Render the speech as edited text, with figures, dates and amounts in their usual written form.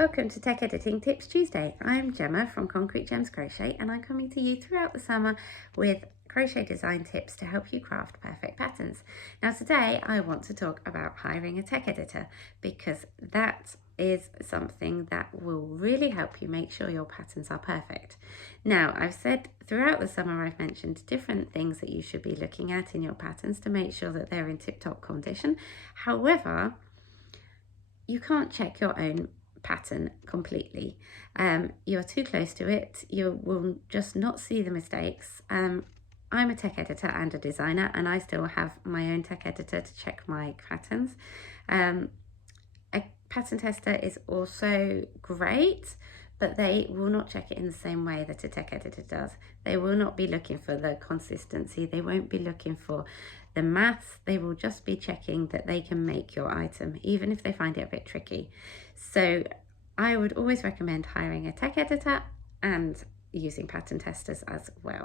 Welcome to Tech Editing Tips Tuesday. I'm Gemma from Concrete Gems Crochet, and I'm coming to you throughout the summer with crochet design tips to help you craft perfect patterns. Now today I want to talk about hiring a tech editor, because that is something that will really help you make sure your patterns are perfect. Now, I've said throughout the summer, I've mentioned different things that you should be looking at in your patterns to make sure that they're in tip-top condition. However, you can't check your own pattern completely. You're too close to it. You will just not see the mistakes. I'm a tech editor and a designer, and I still have my own tech editor to check my patterns. A pattern tester is also great, but they will not check it in the same way that a tech editor does. They will not be looking for the consistency. They won't be looking for the maths. They will just be checking that they can make your item, even if they find it a bit tricky. So I would always recommend hiring a tech editor and using pattern testers as well.